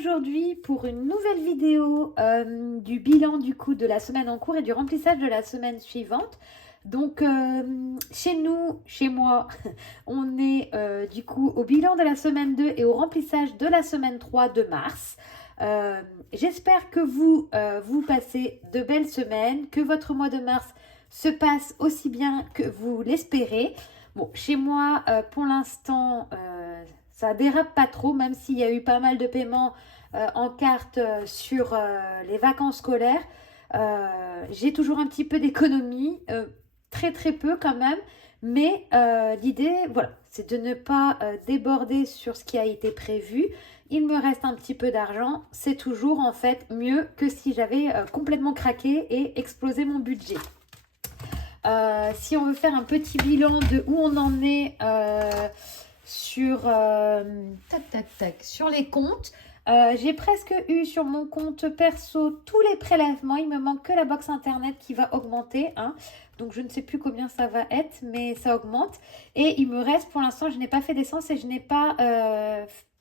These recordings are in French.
aujourd'hui pour une nouvelle vidéo du bilan du coup de la semaine en cours et du remplissage de la semaine suivante. Donc chez moi, on est du coup au bilan de la semaine 2 et au remplissage de la semaine 3 de mars. J'espère que vous passez de belles semaines, que votre mois de mars se passe aussi bien que vous l'espérez. Bon, chez moi, pour l'instant, ça dérape pas trop, même s'il y a eu pas mal de paiements en carte sur les vacances scolaires. J'ai toujours un petit peu d'économie, très très peu quand même, mais l'idée, voilà, c'est de ne pas déborder sur ce qui a été prévu. Il me reste un petit peu d'argent, c'est toujours en fait mieux que si j'avais complètement craqué et explosé mon budget. Si on veut faire un petit bilan de où on en est sur sur les comptes, j'ai presque eu sur mon compte perso tous les prélèvements. Il me manque que la box internet qui va augmenter, hein. Donc je ne sais plus combien ça va être, mais ça augmente. Et il me reste, pour l'instant, je n'ai pas fait d'essence et je n'ai pas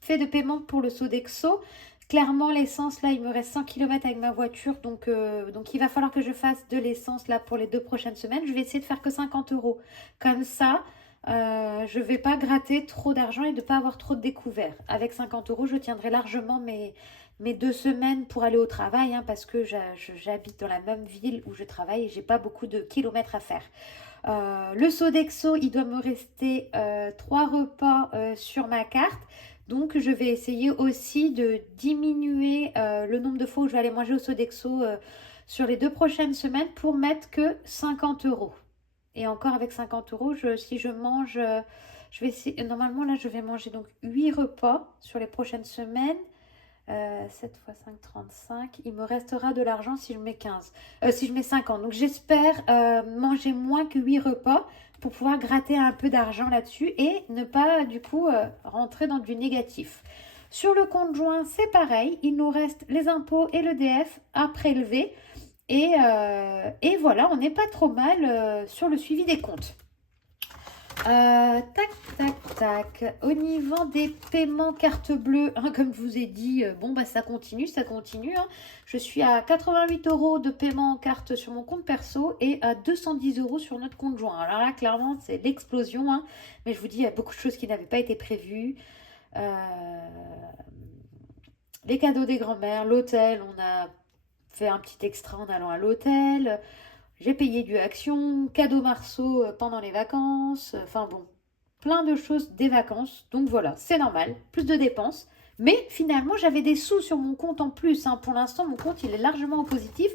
fait de paiement pour le Sodexo. Clairement, l'essence, là, il me reste 100 km avec ma voiture. Donc il va falloir que je fasse de l'essence là pour les 2 prochaines semaines. Je vais essayer de faire que 50 €. Comme ça, je ne vais pas gratter trop d'argent et de ne pas avoir trop de découverts. Avec 50 €, je tiendrai largement mes 2 semaines pour aller au travail, hein, parce que j'habite dans la même ville où je travaille et j'ai pas beaucoup de kilomètres à faire. Le Sodexo, il doit me rester 3 repas sur ma carte. Donc, je vais essayer aussi de diminuer le nombre de fois où je vais aller manger au Sodexo sur les 2 prochaines semaines pour mettre que 50 €. Et encore avec 50 €, si je mange, je vais essayer, normalement là, je vais manger donc 8 repas sur les prochaines semaines. 7 x 5, 35. Il me restera de l'argent si je mets 15. Si je mets 50. Donc j'espère manger moins que 8 repas pour pouvoir gratter un peu d'argent là-dessus et ne pas du coup rentrer dans du négatif. Sur le compte joint, c'est pareil. Il nous reste les impôts et l'EDF à prélever. Et voilà, on n'est pas trop mal sur le suivi des comptes. Tac. Au niveau des paiements carte bleue, hein, comme je vous ai dit, bon bah ça continue. Hein. Je suis à 88 € de paiement en carte sur mon compte perso et à 210 € sur notre compte joint. Alors là, clairement, c'est l'explosion. Hein. Mais je vous dis, il y a beaucoup de choses qui n'avaient pas été prévues. Les cadeaux des grands-mères, l'hôtel, on a fait un petit extra en allant à l'hôtel. J'ai payé du Action, cadeau Marceau pendant les vacances. Enfin bon, plein de choses des vacances. Donc voilà, c'est normal, plus de dépenses. Mais finalement, j'avais des sous sur mon compte en plus. Hein. Pour l'instant, mon compte, il est largement en positif.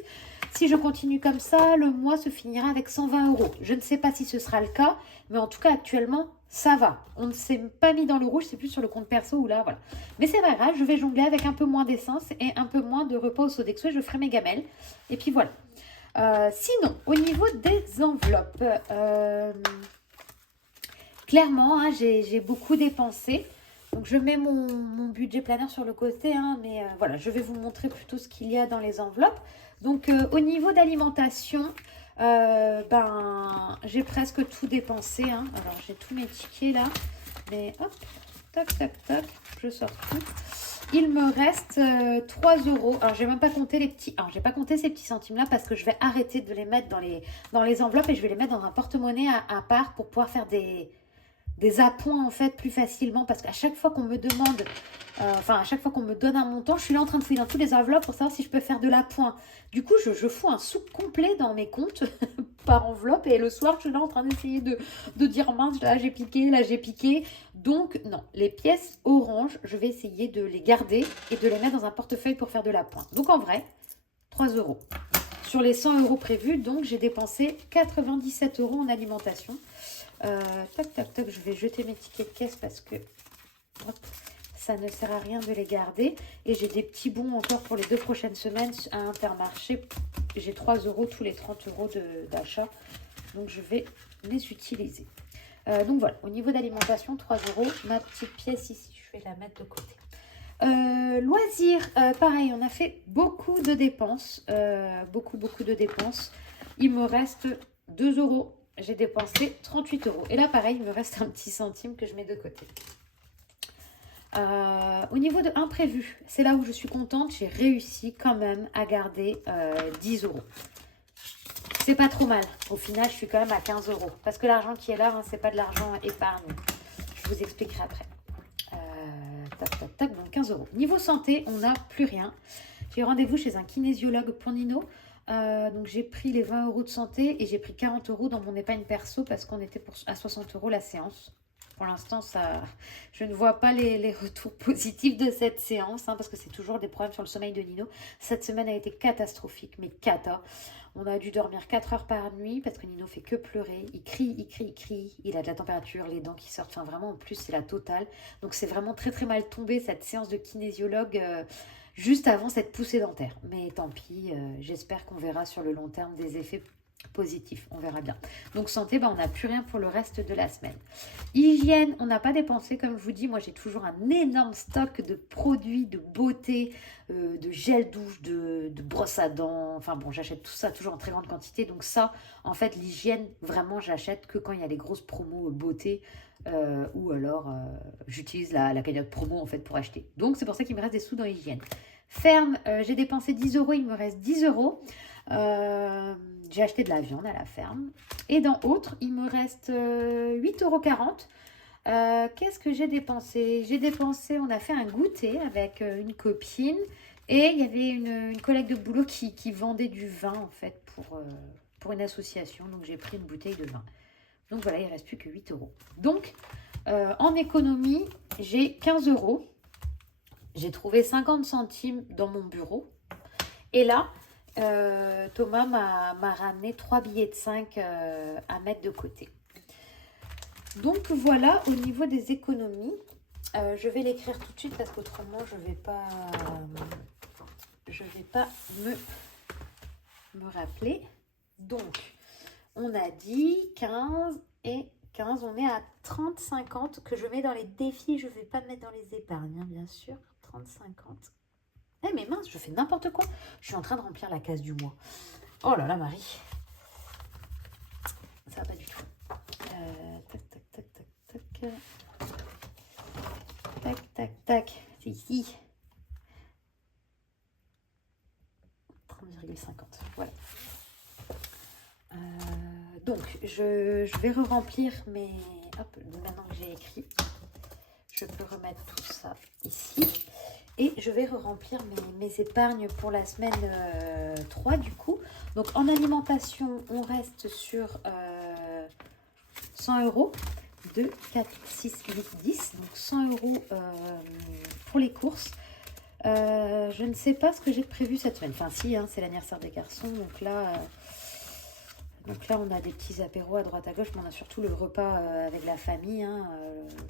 Si je continue comme ça, le mois se finira avec 120 €. Je ne sais pas si ce sera le cas, mais en tout cas, actuellement, ça va. On ne s'est pas mis dans le rouge, c'est plus sur le compte perso ou là, voilà. Mais c'est pas grave, je vais jongler avec un peu moins d'essence et un peu moins de repas au Sodexo et je ferai mes gamelles. Et puis voilà. Sinon, au niveau des enveloppes, clairement, hein, j'ai beaucoup dépensé. Donc, je mets mon budget planner sur le côté, hein, mais voilà, je vais vous montrer plutôt ce qu'il y a dans les enveloppes. Donc, au niveau d'alimentation, j'ai presque tout dépensé. Hein. Alors, j'ai tous mes tickets là. Mais hop, tac, je sors tout. Il me reste 3 €. Alors, j'ai même pas compté les petits. Alors, j'ai pas compté ces petits centimes-là parce que je vais arrêter de les mettre dans les enveloppes et je vais les mettre dans un porte-monnaie à part pour pouvoir faire des appoints en fait plus facilement. Parce qu'à chaque fois qu'on me demande, à chaque fois qu'on me donne un montant, je suis là en train de fouiller dans toutes les enveloppes pour savoir si je peux faire de l'appoint. Du coup, je fous un soupe complet dans mes comptes par enveloppe et le soir, je suis là en train d'essayer de dire mince, là j'ai piqué. Donc, non, les pièces orange, je vais essayer de les garder et de les mettre dans un portefeuille pour faire de l'appoint. Donc, en vrai, 3 €. Sur les 100 € prévus, donc j'ai dépensé 97 € en alimentation. Je vais jeter mes tickets de caisse parce que hop, ça ne sert à rien de les garder. Et j'ai des petits bons encore pour les 2 prochaines semaines à Intermarché. J'ai 3 € tous les 30 € d'achat. Donc, je vais les utiliser. Donc, voilà. Au niveau d'alimentation, 3 €. Ma petite pièce ici, je vais la mettre de côté. Loisirs, pareil, on a fait beaucoup de dépenses. Beaucoup de dépenses. Il me reste 2 €. J'ai dépensé 38 €. Et là, pareil, il me reste un petit centime que je mets de côté. Au niveau de imprévu, c'est là où je suis contente. J'ai réussi quand même à garder 10 euros. C'est pas trop mal. Au final, je suis quand même à 15 euros. Parce que l'argent qui est là, hein, c'est pas de l'argent épargne. Je vous expliquerai après. Tac, tac, tac. Donc 15 euros. Niveau santé, on n'a plus rien. J'ai rendez-vous chez un kinésiologue pour Nino. Donc j'ai pris les 20 euros de santé et j'ai pris 40 euros dans mon épargne perso parce qu'on était à 60 euros la séance. Pour l'instant, je ne vois pas les retours positifs de cette séance, hein, parce que c'est toujours des problèmes sur le sommeil de Nino. Cette semaine a été catastrophique, mais cata. On a dû dormir 4 heures par nuit parce que Nino fait que pleurer. Il crie, il crie, il crie. Il a de la température, les dents qui sortent. Enfin, vraiment, en plus, c'est la totale. Donc, c'est vraiment très, très mal tombé cette séance de kinésiologue juste avant cette poussée dentaire. Mais tant pis, j'espère qu'on verra sur le long terme des effets positif, on verra bien. Donc santé, on n'a plus rien pour le reste de la semaine. Hygiène, on n'a pas dépensé, comme je vous dis. Moi, j'ai toujours un énorme stock de produits de beauté, de gel douche, de brosse à dents. Enfin bon, j'achète tout ça toujours en très grande quantité. Donc ça, en fait, l'hygiène, vraiment, j'achète que quand il y a les grosses promos beauté ou alors j'utilise la cagnotte promo en fait pour acheter. Donc c'est pour ça qu'il me reste des sous dans hygiène. Ferme, j'ai dépensé 10 euros, il me reste 10 euros. J'ai acheté de la viande à la ferme. Et dans autres, il me reste 8,40 €. Qu'est-ce que j'ai dépensé? J'ai dépensé, on a fait un goûter avec une copine. Et il y avait une collègue de boulot qui vendait du vin en fait pour une association. Donc j'ai pris une bouteille de vin. Donc voilà, il ne reste plus que 8 euros. Donc en économie, j'ai 15 euros. J'ai trouvé 50 centimes dans mon bureau. Et là, Thomas m'a ramené 3 billets de 5 à mettre de côté. Donc voilà, au niveau des économies, je vais l'écrire tout de suite parce qu'autrement je vais pas me rappeler. Donc, on a dit 15 et 15, on est à 30-50 que je mets dans les défis. Je ne vais pas mettre dans les épargnes, hein, bien sûr. 30-50. Eh mais mince, je fais n'importe quoi. Je suis en train de remplir la case du mois. Oh là là, Marie. Ça va pas du tout. Tac, tac, tac, tac, tac. Tac, tac, tac. C'est ici. 30,50. Voilà. Donc, je vais re-remplir mes... Hop, maintenant que j'ai écrit, je peux remettre tout ça ici. Et je vais re-remplir mes épargnes pour la semaine 3 du coup. Donc en alimentation, on reste sur 100 euros. 2, 4, 6, 8, 10. Donc 100 euros pour les courses. Je ne sais pas ce que j'ai prévu cette semaine. Enfin si, hein, c'est l'anniversaire des garçons. Donc là, on a des petits apéros à droite à gauche. Mais on a surtout le repas avec la famille hein,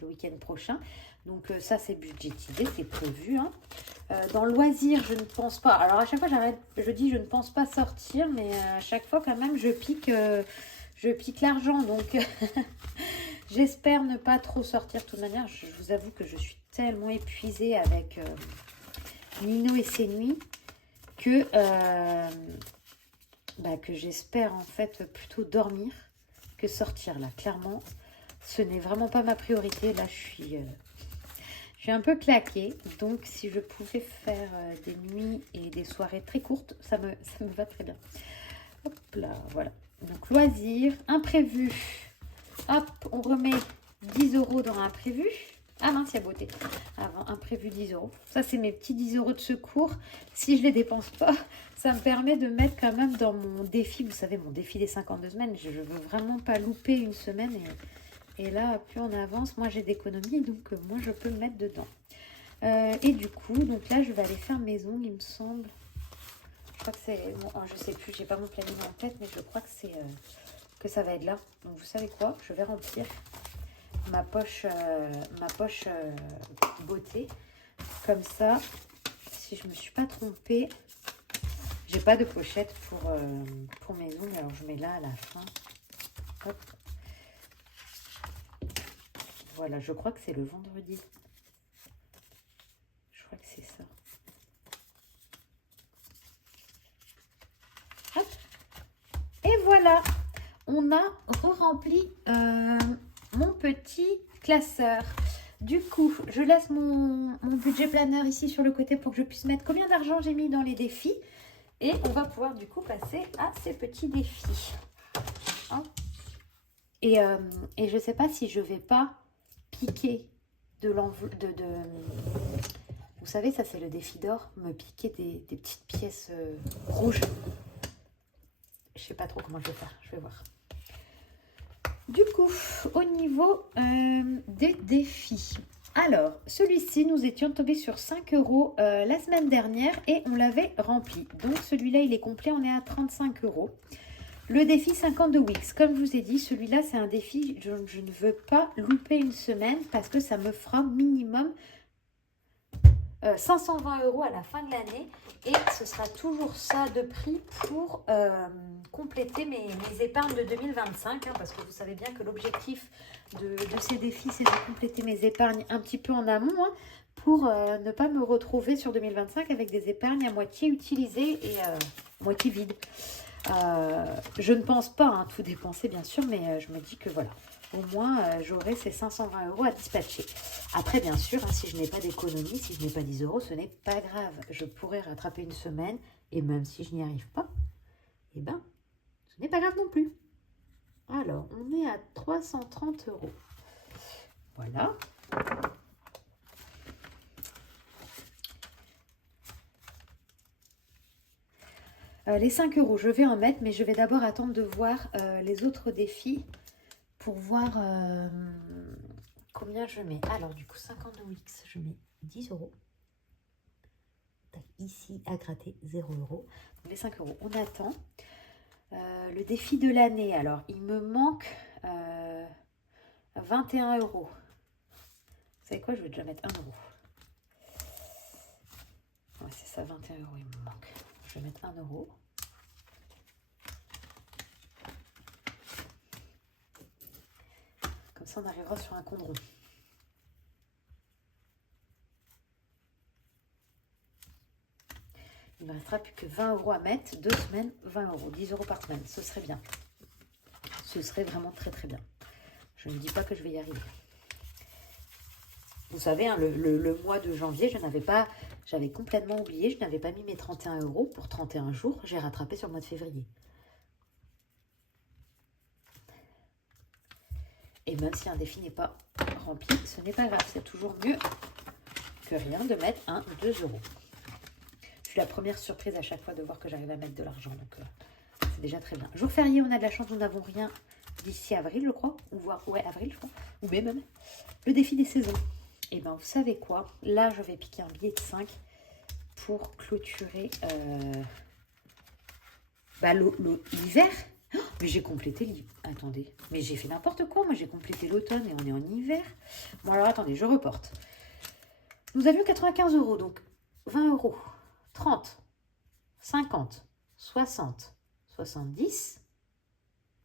le week-end prochain. Donc ça, c'est budgétisé, c'est prévu. Hein. Dans le loisir, je ne pense pas. Alors à chaque fois, je dis je ne pense pas sortir. Mais à chaque fois, quand même, je pique l'argent. Donc j'espère ne pas trop sortir de toute manière. Je vous avoue que je suis tellement épuisée avec Nino et ses nuits que j'espère en fait plutôt dormir que sortir là. Clairement, ce n'est vraiment pas ma priorité. Là, je suis un peu claquée. Donc, si je pouvais faire des nuits et des soirées très courtes, ça me va très bien. Hop là, voilà. Donc, loisirs, imprévu. Hop, on remet 10 euros dans imprévu. Ah mince, il y a beauté. Avant, imprévu 10 euros. Ça, c'est mes petits 10 euros de secours. Si je ne les dépense pas, ça me permet de mettre quand même dans mon défi. Vous savez, mon défi des 52 semaines. Je ne veux vraiment pas louper une semaine. Et là, plus on avance, moi j'ai d'économies. Donc, moi, je peux me mettre dedans. Et du coup, donc là, je vais aller faire mes ongles, il me semble. Je crois que c'est... Bon, je sais plus, j'ai pas mon planning en tête. Mais je crois que c'est... que ça va être là. Donc, vous savez quoi? Je vais remplir ma poche beauté. Comme ça, si je me suis pas trompée, j'ai pas de pochette pour mes ongles. Alors, je mets là à la fin. Hop. Voilà, je crois que c'est le vendredi. Je crois que c'est ça. Hop. Et voilà, on a re-rempli mon petit classeur. Du coup, je laisse mon budget planner ici sur le côté pour que je puisse mettre combien d'argent j'ai mis dans les défis. Et on va pouvoir du coup passer à ces petits défis. Hein, et je ne sais pas si je ne vais pas piquer de l'enveloppe. Vous savez, ça c'est le défi d'or, me piquer des petites pièces rouges. Je ne sais pas trop comment je vais faire, je vais voir. Du coup, au niveau des défis. Alors, celui-ci, nous étions tombés sur 5 € la semaine dernière et on l'avait rempli. Donc, celui-là, il est complet, on est à 35 €. Le défi 50 de Wix. Comme je vous ai dit, celui-là, c'est un défi, je ne veux pas louper une semaine parce que ça me fera minimum 520 € à la fin de l'année. Et ce sera toujours ça de prix pour compléter mes épargnes de 2025. Hein, parce que vous savez bien que l'objectif de ces défis, c'est de compléter mes épargnes un petit peu en amont. Hein, pour ne pas me retrouver sur 2025 avec des épargnes à moitié utilisées et moitié vides. Je ne pense pas tout dépenser bien sûr, mais je me dis que voilà, au moins j'aurai ces 520 € à dispatcher. Après bien sûr, si je n'ai pas d'économie, si je n'ai pas 10 €, ce n'est pas grave. Je pourrais rattraper une semaine et même si je n'y arrive pas, eh ben, ce n'est pas grave non plus. Alors, on est à 330 €. Voilà. Les 5 €, je vais en mettre, mais je vais d'abord attendre de voir les autres défis pour voir combien je mets. Alors, du coup, 50 de Wix, je mets 10 €. Ici, à gratter, 0 €. Les 5 €, on attend. Le défi de l'année, alors, il me manque 21 €. Vous savez quoi, je vais déjà mettre 1 €. Ouais, c'est ça, 21 €, il me manque. Je vais mettre 1 €. Comme ça, on arrivera sur un compte rond. Il ne me restera plus que 20 € à mettre. 2 semaines, 20 €. 10 € par semaine. Ce serait bien. Ce serait vraiment très très bien. Je ne dis pas que je vais y arriver. Vous savez, le mois de janvier, j'avais complètement oublié, je n'avais pas mis mes 31 € pour 31 jours. J'ai rattrapé sur le mois de février. Et même si un défi n'est pas rempli, ce n'est pas grave. C'est toujours mieux que rien de mettre 1 ou 2 €. Je suis la première surprise à chaque fois de voir que j'arrive à mettre de l'argent. Donc, c'est déjà très bien. Jour férié, on a de la chance, nous n'avons rien d'ici avril, je crois. Ou voire, ouais, avril, je crois. Ou mai même. Le défi des saisons. Et bien, vous savez quoi? Là, je vais piquer un billet de 5 pour clôturer l'hiver. Oh, mais j'ai complété l'hiver. Attendez, mais j'ai fait n'importe quoi. Moi, j'ai complété l'automne et on est en hiver. Bon, alors attendez, je reporte. Nous avions 95 €, donc 20 €, 30, 50, 60, 70,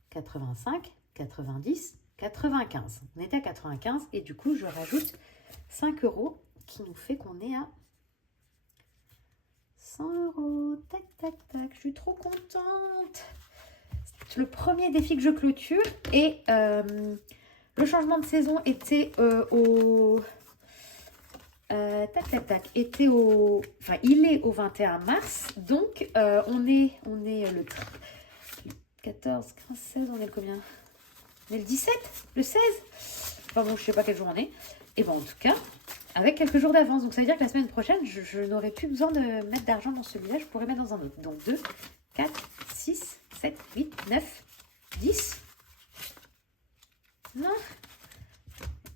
85, 90, 95. On était à 95 et du coup, je rajoute 5 € qui nous fait qu'on est à 100 €. Tac, tac, tac. Je suis trop contente. C'est le premier défi que je clôture et le changement de saison était était enfin, il est au 21 mars. Donc, on est le 14, 15, 16, on est le combien? On est le 17, le 16. Enfin bon, je sais pas quel jour on est. Et bon, en tout cas, avec quelques jours d'avance. Donc, ça veut dire que la semaine prochaine, je n'aurai plus besoin de mettre d'argent dans celui-là. Je pourrais mettre dans un autre. Donc, 2, 4, 6, 7, 8, 9, 10. Non.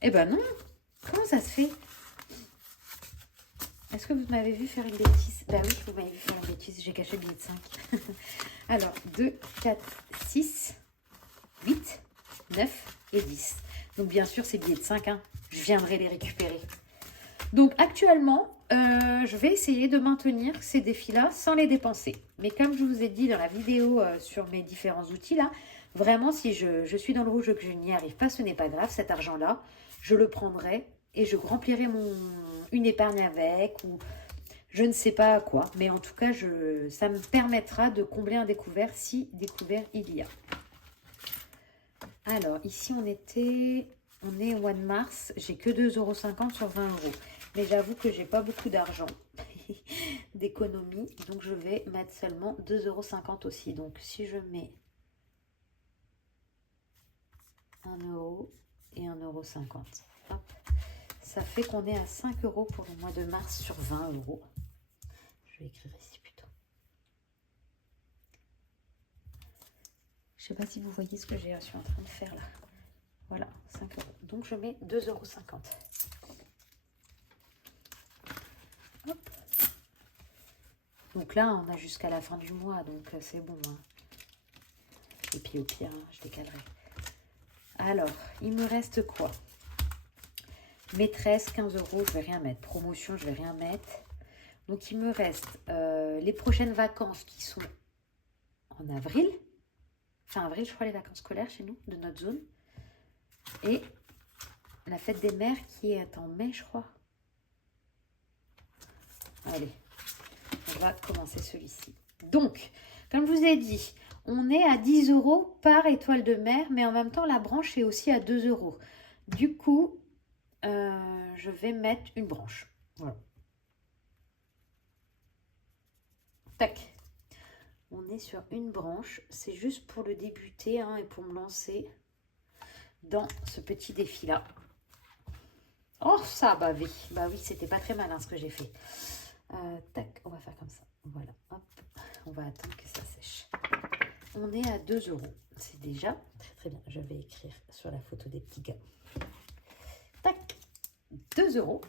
Eh ben non. Comment ça se fait? Est-ce que vous m'avez vu faire une bêtise? Bah oui, vous m'avez vu faire une bêtise. J'ai caché le billet de 5. Alors, 2, 4, 6, 8, 9 et 10. Donc, bien sûr, ces billets de 5, je viendrai les récupérer. Donc, actuellement, je vais essayer de maintenir ces défis-là sans les dépenser. Mais comme je vous ai dit dans la vidéo sur mes différents outils, là, vraiment, si je suis dans le rouge et que je n'y arrive pas, ce n'est pas grave. Cet argent-là, je le prendrai et je remplirai une épargne avec ou je ne sais pas quoi. Mais en tout cas, ça me permettra de combler un découvert si découvert il y a. Alors, ici, on était On est au mois de mars, j'ai que 2,50 € sur 20 €. Mais j'avoue que j'ai pas beaucoup d'argent d'économie. Donc je vais mettre seulement 2,50 € aussi. Donc si je mets 1 € et 1,50 €. Hop. Ça fait qu'on est à 5 € pour le mois de mars sur 20 €. Je vais écrire ici plutôt. Je sais pas si vous voyez ce que je suis en train de faire là. Voilà, 5 €. Donc je mets 2,50 €. Hop. Donc là, on a jusqu'à la fin du mois, donc c'est bon. Hein. Et puis au pire, hein, je décalerai. Alors, il me reste quoi? Maîtresse, 15 €, je vais rien mettre. Promotion, je vais rien mettre. Donc, il me reste les prochaines vacances qui sont en avril. Fin avril, je crois, les vacances scolaires chez nous, de notre zone. Et la fête des mères qui est en mai, je crois. Allez, on va commencer celui-ci. Donc, comme je vous ai dit, on est à 10 € par étoile de mer, mais en même temps, la branche est aussi à 2 €. Du coup, je vais mettre une branche. Voilà. Tac. On est sur une branche. C'est juste pour le débuter hein, et pour me lancer dans ce petit défi-là. Oh, ça a bavé. Bah oui, c'était pas très malin ce que j'ai fait. Tac, on va faire comme ça. Voilà, hop. On va attendre que ça sèche. On est à 2 €. C'est déjà très très bien. Je vais écrire sur la photo des petits gars. Tac, 2 €.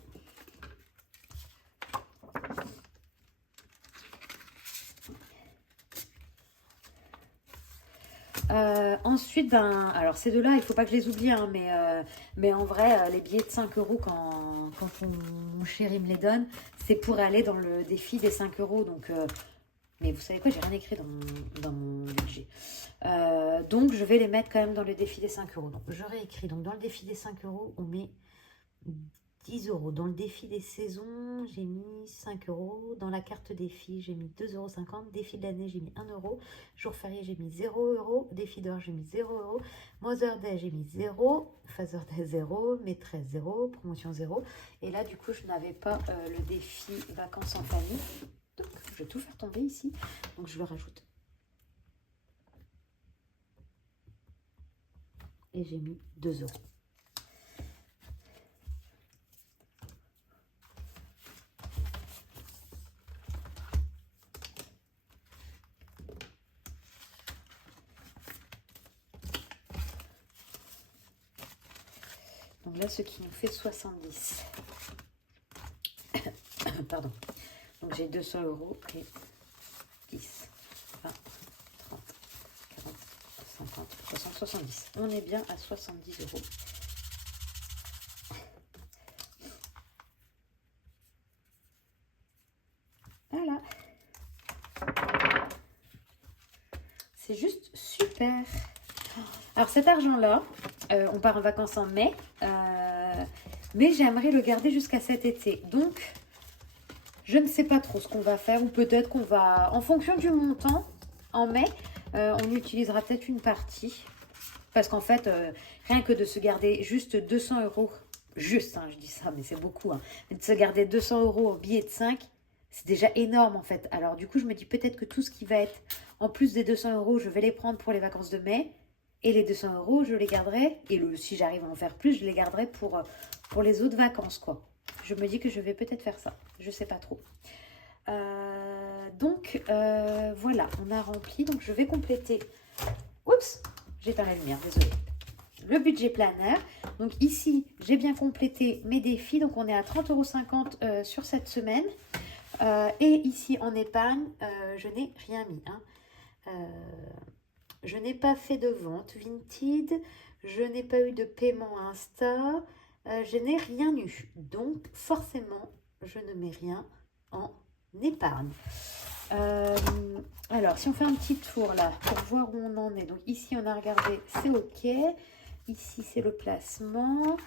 Ensuite, ben, alors ces deux-là, il ne faut pas que je les oublie, hein, mais en vrai, les billets de 5 € quand mon chéri me les donne, c'est pour aller dans le défi des 5 €. Donc, mais vous savez quoi, j'ai rien écrit dans mon budget. Donc, je vais les mettre quand même dans le défi des 5 €. Donc, j'aurais écrit, donc dans le défi des 5 €, on met 10 €. Dans le défi des saisons, j'ai mis 5 €. Dans la carte défi, j'ai mis 2,50 €. Défi de l'année, j'ai mis 1 €. Jour férié, j'ai mis 0 €. Défi d'or, j'ai mis 0 €. Mother Day, j'ai mis 0. Father Day, 0. Maîtresse, 0. Promotion, 0. Et là, du coup, je n'avais pas le défi vacances en famille. Donc, je vais tout faire tomber ici. Donc, je le rajoute. Et j'ai mis 2 €. Donc là, ce qui nous fait 70. Pardon. Donc j'ai 200 € et 10, 20, 30, 40, 50, 60, 70. On est bien à 70 €. Voilà. C'est juste super. Alors cet argent-là, on part en vacances en mai, mais j'aimerais le garder jusqu'à cet été. Donc, je ne sais pas trop ce qu'on va faire, ou peut-être qu'on va, en fonction du montant, en mai, on utilisera peut-être une partie. Parce qu'en fait, rien que de se garder juste 200 €, juste, hein, je dis ça, mais c'est beaucoup, hein, mais de se garder 200 € en billet de 5, c'est déjà énorme en fait. Alors du coup, je me dis peut-être que tout ce qui va être en plus des 200 €, je vais les prendre pour les vacances de mai. Et les 200 €, je les garderai. Et si j'arrive à en faire plus, je les garderai pour les autres vacances, quoi. Je me dis que je vais peut-être faire ça. Je sais pas trop. Donc, voilà, on a rempli. Donc, je vais compléter. Oups, j'ai éteint la lumière, désolée. Le budget planner. Donc, ici, j'ai bien complété mes défis. Donc, on est à 30,50 € sur cette semaine. Et ici, en épargne, je n'ai rien mis. Hein. Je n'ai pas fait de vente Vinted, je n'ai pas eu de paiement Insta, je n'ai rien eu. Donc, forcément, je ne mets rien en épargne. Alors, si on fait un petit tour là, pour voir où on en est. Donc, ici, on a regardé, c'est OK. Ici, c'est le placement.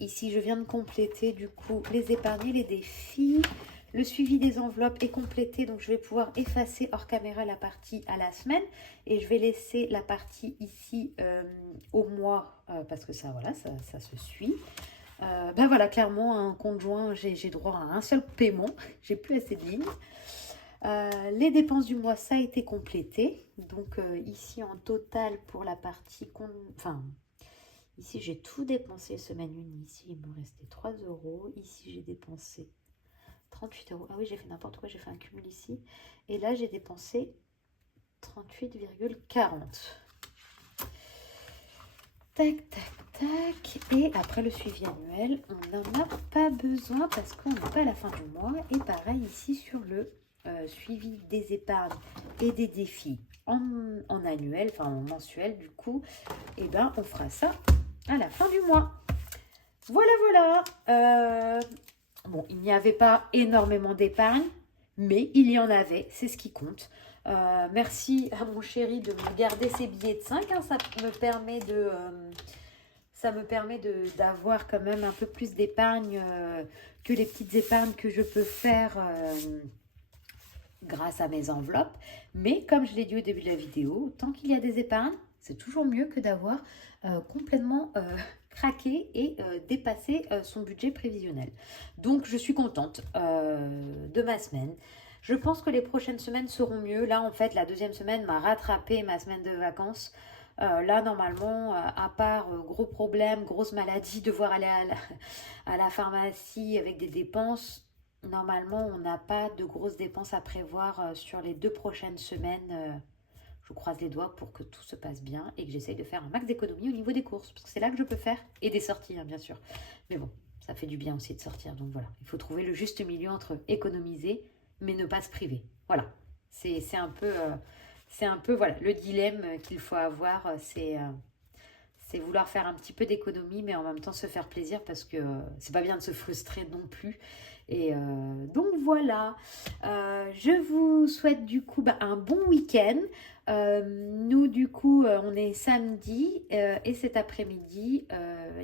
Ici, je viens de compléter, du coup, les épargnés, les défis. Le suivi des enveloppes est complété, donc je vais pouvoir effacer hors caméra la partie à la semaine et je vais laisser la partie ici au mois parce que ça, voilà, ça se suit. Ben voilà, clairement, un compte joint, j'ai droit à un seul paiement, j'ai plus assez de lignes. Les dépenses du mois, ça a été complété. Donc ici en total pour la partie... Enfin, ici j'ai tout dépensé semaine 1. Ici il me restait 3 euros. Ici j'ai dépensé 38 euros. Ah oui, j'ai fait n'importe quoi, j'ai fait un cumul ici. Et là j'ai dépensé 38,40. Tac, tac, tac. Et après le suivi annuel, on n'en a pas besoin parce qu'on n'est pas à la fin du mois. Et pareil ici sur le suivi des épargnes et des défis en annuel, enfin en mensuel du coup, et ben on fera ça à la fin du mois. Voilà, voilà. Bon, il n'y avait pas énormément d'épargne, mais il y en avait, c'est ce qui compte. Merci à mon chéri de me garder ses billets de 5, hein, ça me permet de... d'avoir quand même un peu plus d'épargne que les petites épargnes que je peux faire grâce à mes enveloppes. Mais comme je l'ai dit au début de la vidéo, tant qu'il y a des épargnes, c'est toujours mieux que d'avoir complètement craqué et dépassé son budget prévisionnel. Donc je suis contente de ma semaine. Je pense que les prochaines semaines seront mieux. Là, en fait, la deuxième semaine m'a rattrapé ma semaine de vacances. Là, normalement, à part gros problème, grosse maladie, devoir aller à la pharmacie avec des dépenses, normalement, on n'a pas de grosses dépenses à prévoir sur les 2 prochaines semaines. Je croise les doigts pour que tout se passe bien et que j'essaye de faire un max d'économie au niveau des courses. Parce que c'est là que je peux faire. Et des sorties, hein, bien sûr. Mais bon, ça fait du bien aussi de sortir. Donc voilà, il faut trouver le juste milieu entre économiser, mais ne pas se priver. Voilà, c'est un peu voilà, le dilemme qu'il faut avoir. C'est vouloir faire un petit peu d'économie, mais en même temps se faire plaisir parce que c'est pas bien de se frustrer non plus. Et donc voilà, je vous souhaite du coup un bon week-end. Nous du coup on est samedi et cet après-midi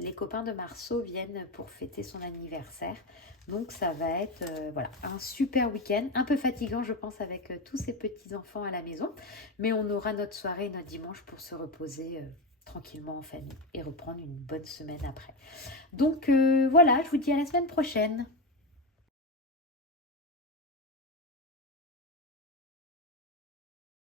les copains de Marceau viennent pour fêter son anniversaire. Donc ça va être voilà, un super week-end, un peu fatigant je pense avec tous ces petits enfants à la maison. Mais on aura notre soirée, notre dimanche pour se reposer tranquillement en famille et reprendre une bonne semaine après. Donc voilà, je vous dis à la semaine prochaine.